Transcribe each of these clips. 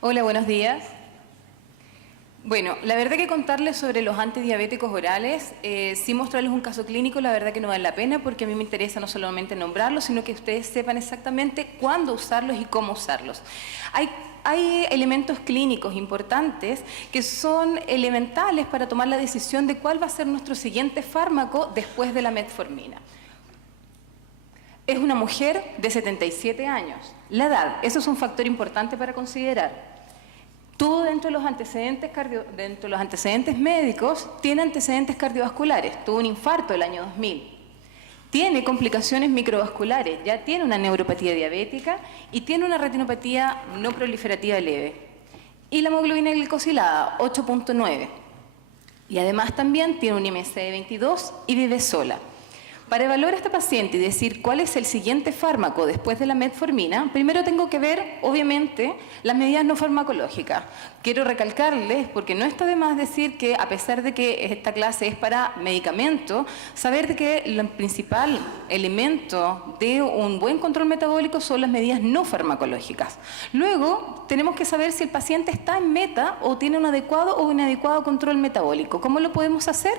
Hola, buenos días. Bueno, la verdad que contarles sobre los antidiabéticos orales, sin mostrarles un caso clínico, la verdad que no vale la pena porque a mí me interesa no solamente nombrarlos, sino que ustedes sepan exactamente cuándo usarlos y cómo usarlos. Hay elementos clínicos importantes que son elementales para tomar la decisión de cuál va a ser nuestro siguiente fármaco después de la metformina. Es una mujer de 77 años. La edad, eso es un factor importante para considerar. Tuvo dentro de los antecedentes médicos, tiene antecedentes cardiovasculares, tuvo un infarto el año 2000, tiene complicaciones microvasculares, ya tiene una neuropatía diabética y tiene una retinopatía no proliferativa leve. Y la hemoglobina glicosilada, 8.9. Y además también tiene un IMC de 22 y vive sola. Para evaluar a esta paciente y decir cuál es el siguiente fármaco después de la metformina, primero tengo que ver, obviamente, las medidas no farmacológicas. Quiero recalcarles, porque no está de más decir que, a pesar de que esta clase es para medicamento, saber de que el principal elemento de un buen control metabólico son las medidas no farmacológicas. Luego, tenemos que saber si el paciente está en meta o tiene un adecuado o inadecuado control metabólico. ¿Cómo lo podemos hacer?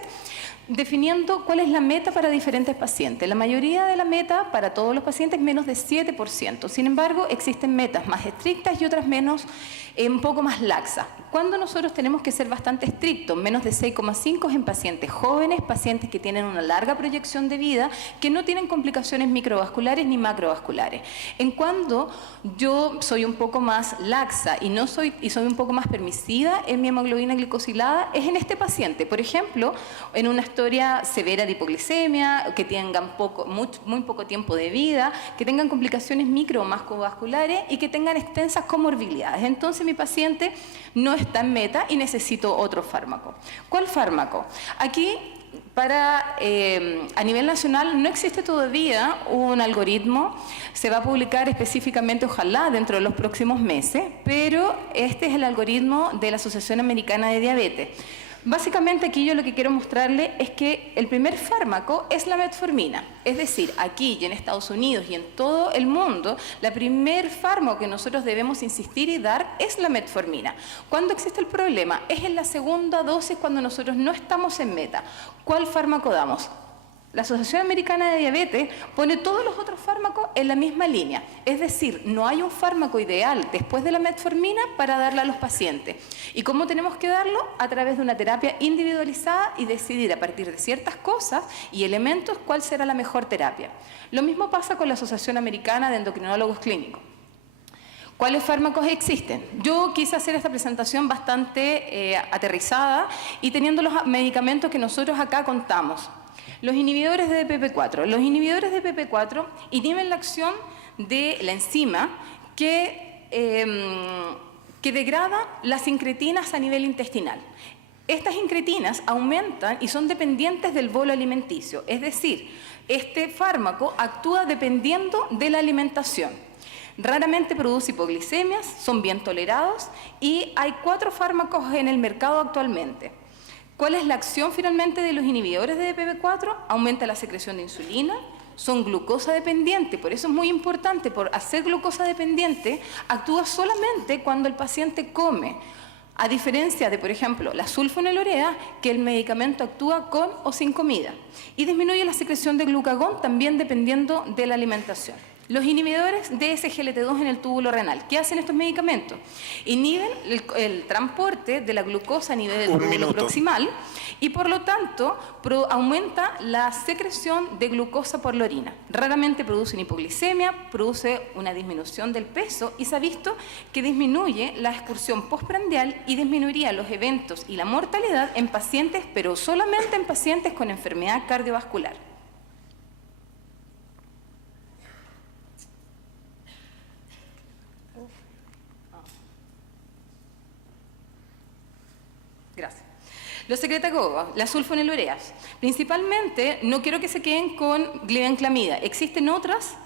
Definiendo cuál es la meta para diferentes pacientes. La mayoría de la meta para todos los pacientes es menos de 7%. Sin embargo, existen metas más estrictas y otras menos, un poco más laxas. Cuando nosotros tenemos que ser bastante estrictos, menos de 6,5 en pacientes jóvenes, pacientes que tienen una larga proyección de vida, que no tienen complicaciones microvasculares ni macrovasculares. En cuando yo soy un poco más laxa y soy un poco más permisiva en mi hemoglobina glicosilada, es en este paciente. Por ejemplo, en una historia severa de hipoglicemia, que tengan muy poco tiempo de vida, que tengan complicaciones micro o macrovasculares y que tengan extensas comorbilidades. Entonces mi paciente no está en meta y necesito otro fármaco. ¿Cuál fármaco? Aquí, a nivel nacional, no existe todavía un algoritmo. Se va a publicar específicamente, ojalá, dentro de los próximos meses, pero este es el algoritmo de la Asociación Americana de Diabetes. Básicamente aquí yo lo que quiero mostrarle es que el primer fármaco es la metformina. Es decir, aquí y en Estados Unidos y en todo el mundo, el primer fármaco que nosotros debemos insistir y dar es la metformina. ¿Cuándo existe el problema? Es en la segunda dosis cuando nosotros no estamos en meta. ¿Cuál fármaco damos? La Asociación Americana de Diabetes pone todos los otros fármacos en la misma línea. Es decir, no hay un fármaco ideal después de la metformina para darle a los pacientes. ¿Y cómo tenemos que darlo? A través de una terapia individualizada y decidir a partir de ciertas cosas y elementos cuál será la mejor terapia. Lo mismo pasa con la Asociación Americana de Endocrinólogos Clínicos. ¿Cuáles fármacos existen? Yo quise hacer esta presentación bastante aterrizada y teniendo los medicamentos que nosotros acá contamos. Los inhibidores de DPP4. Los inhibidores de DPP4 inhiben la acción de la enzima que degrada las incretinas a nivel intestinal. Estas incretinas aumentan y son dependientes del bolo alimenticio, es decir, este fármaco actúa dependiendo de la alimentación. Raramente produce hipoglicemias, son bien tolerados y hay 4 fármacos en el mercado actualmente. ¿Cuál es la acción finalmente de los inhibidores de DPP4? Aumenta la secreción de insulina, son glucosa dependiente, por eso es muy importante, por hacer glucosa dependiente, actúa solamente cuando el paciente come, a diferencia de, por ejemplo, la sulfonilurea, que el medicamento actúa con o sin comida, y disminuye la secreción de glucagón también dependiendo de la alimentación. Los inhibidores de SGLT2 en el túbulo renal. ¿Qué hacen estos medicamentos? Inhiben el transporte de la glucosa a nivel del túbulo proximal y por lo tanto aumenta la secreción de glucosa por la orina. Raramente producen hipoglicemia, produce una disminución del peso y se ha visto que disminuye la excursión postprandial y disminuiría los eventos y la mortalidad en pacientes, pero solamente en pacientes con enfermedad cardiovascular. Gracias. Los secretagogos, las sulfonilureas. Principalmente, no quiero que se queden con glibenclamida. Existen otras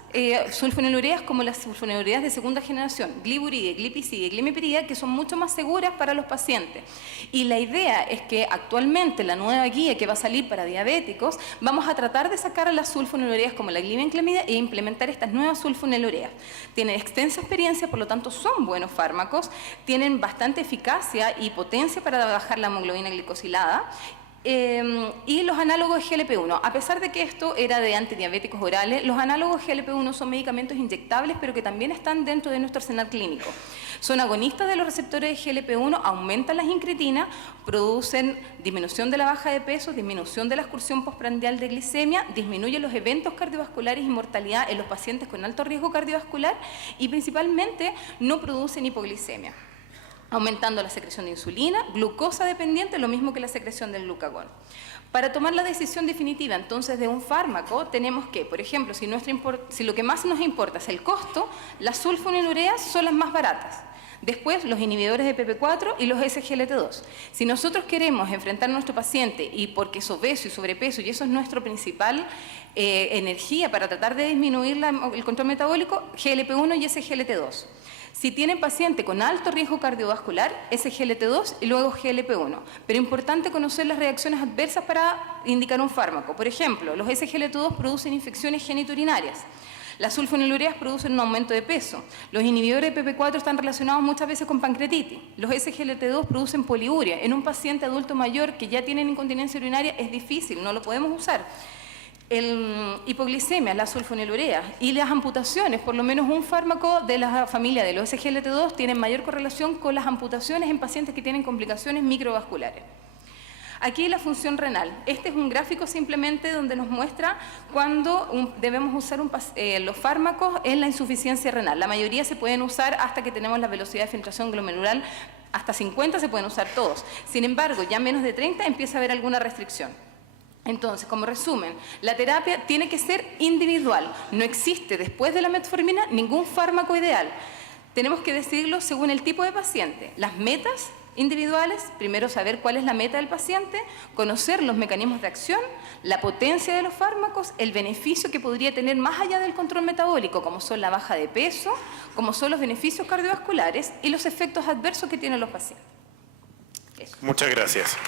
sulfonilureas como las sulfonilureas de segunda generación, gliburide, glipizide, glimepiride, que son mucho más seguras para los pacientes. Y la idea es que actualmente la nueva guía que va a salir para diabéticos, vamos a tratar de sacar a las sulfonilureas como la glibenclamida e implementar estas nuevas sulfonilureas. Tienen extensa experiencia, por lo tanto son buenos fármacos, tienen bastante eficacia y potencia para bajar la hemoglobina glicosilada. Y los análogos de GLP-1, a pesar de que esto era de antidiabéticos orales, los análogos GLP-1 son medicamentos inyectables, pero que también están dentro de nuestro arsenal clínico. Son agonistas de los receptores de GLP-1, aumentan las incretinas, producen disminución de la baja de peso, disminución de la excursión postprandial de glicemia, disminuyen los eventos cardiovasculares y mortalidad en los pacientes con alto riesgo cardiovascular y principalmente no producen hipoglicemia, aumentando la secreción de insulina, glucosa dependiente, lo mismo que la secreción del glucagón. Para tomar la decisión definitiva entonces de un fármaco, tenemos que, por ejemplo, si lo que más nos importa es el costo, las sulfonilureas son las más baratas. Después, los inhibidores de PP4 y los SGLT2. Si nosotros queremos enfrentar a nuestro paciente y porque es obeso y sobrepeso, y eso es nuestra principal energía para tratar de disminuir el control metabólico, GLP-1 y SGLT2. Si tienen paciente con alto riesgo cardiovascular, SGLT2 y luego GLP-1. Pero es importante conocer las reacciones adversas para indicar un fármaco. Por ejemplo, los SGLT2 producen infecciones genitourinarias. Las sulfonilureas producen un aumento de peso. Los inhibidores de PP4 están relacionados muchas veces con pancreatitis. Los SGLT2 producen poliuria. En un paciente adulto mayor que ya tiene incontinencia urinaria es difícil, no lo podemos usar. Hipoglicemia, las sulfonilureas y las amputaciones, por lo menos un fármaco de la familia de los SGLT2 tienen mayor correlación con las amputaciones en pacientes que tienen complicaciones microvasculares. Aquí la función renal. Este es un gráfico simplemente donde nos muestra cuándo debemos usar los fármacos en la insuficiencia renal. La mayoría se pueden usar hasta que tenemos la velocidad de filtración glomerular, hasta 50 se pueden usar todos. Sin embargo, ya menos de 30 empieza a haber alguna restricción. Entonces, como resumen, la terapia tiene que ser individual. No existe después de la metformina ningún fármaco ideal. Tenemos que decidirlo según el tipo de paciente. Las metas individuales, primero saber cuál es la meta del paciente, conocer los mecanismos de acción, la potencia de los fármacos, el beneficio que podría tener más allá del control metabólico, como son la baja de peso, como son los beneficios cardiovasculares y los efectos adversos que tienen los pacientes. Eso. Muchas gracias.